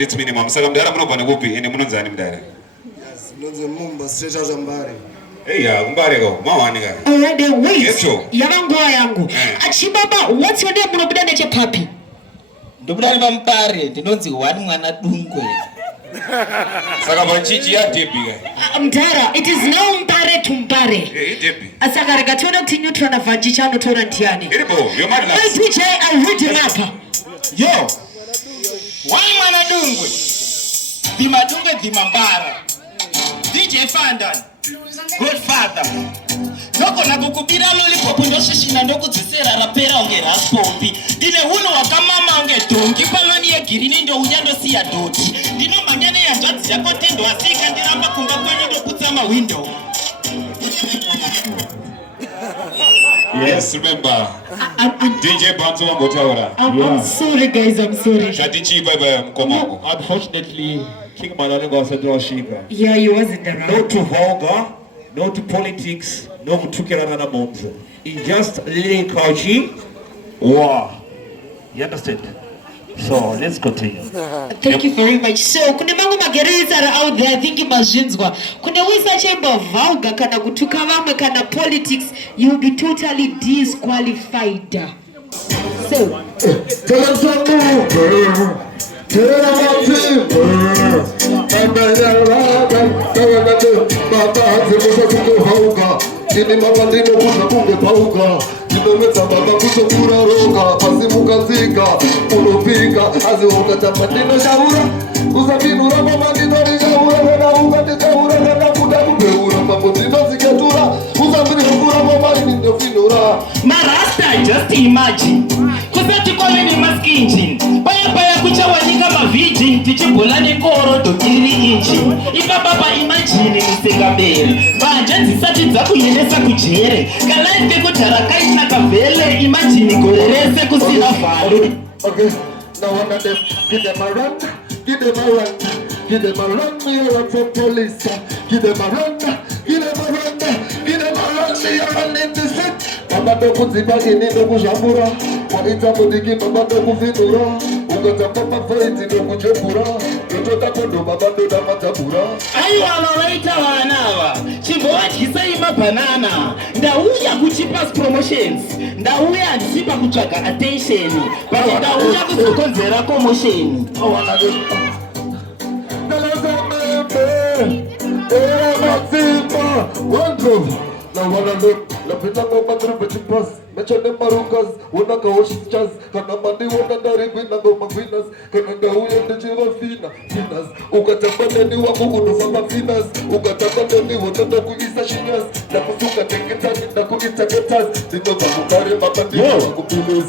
It's minimum. Saka mdara muno bana kupi ene muno nzani mdara. Yes, nonze mumba straight out Mbare. Hey ya, Mbare go. Mawani ga. Already wait. Yecho. Yabangwa yangu. Achibaba, what's your name muno bidane che papi? Ndobudani ba Mbare, ndinonzi Mwana Dungwe. Saka banchichi ya debi ga. Mdara, it is now Mbare to Mbare. Eh, debi. Asaka regatona kuti neutral na vanjicha no tora ntiani. Iribo, yo madla. Hey DJ, I read him up. Yo. Mwana Dungwe. Dimadungwe dimambara. DJ Fandan. Godfather. Noko na kukubira lollipop ndoshishina ndokudzisera rapera unge raspombi. Dine huno wakamama unge dongi pamani ye girini ndo unyando siya doti. Dino manyane ya jatsi yako tendo asika ndiramba kumba kwenye ndo kutsama window. Yes, remember. DJ Banzo wa Mbotaura. I'm sorry guys, I'm sorry. Shadichi bye mkomango. Unfortunately, King Mwana Dungwe was a Droshika. Yeah, he wasn't around. No to vulgar, no to politics, no to tukirana na monzo. He just little couchy. Wow. You understand? So let's continue. Thank you very much. So, kune mangu magereza out there thinking mazvinzwa. Kune wisa chamber vulgar kana kutuka vamwe kana politics, you'll be totally disqualified. So, Ndoweza baba kuchokura roka pasi mukazika unopika azi ukatamba ndino shaura uzabinura mama ndino shaura na ukatikaura na kuda kubeura papo ndino zikatura uzabinura mama ndino finura Marasta, just imagine. Kusati kwa mimi maskinjin. Paya kuchawanika mavijin. Tichibulani koro dokiri injin. Ipa baba imagine nisegabele. Bajanzi sati zaku yelesa kujere. Kalaite kutarakai na kavele. Imagine korerese kusina faru. Okay, now one of them, give them a run, give them a run, give them a run, me a run from police, give them a run, give them a run, give them a run, me a run in the set. Baba doku zibagi ni doku jambura, waita kodiki baba doku vinura, ugata papa fighti doku jepura, yotota kodo baba doda matabura. Ayu waita wanawa, chimbo wachisa ima banana, ndauya ku Chipaz Promotions, ndauya ndisipa kutsvaga attention, bali ndauya kuzokonzera commotion. Now wanna look, la pita go madru Chipaz, mechane marukas, wana kaoshi chaz, kana mandi wana daribi na go magvinas, kana ndauya ndechiva finas, ukatamba ni wako unofamba finas, ukatamba ni watoto kuisa shinas, na kusuka teketani na kuita ketas, ndio bakukare mabandi wako pilos.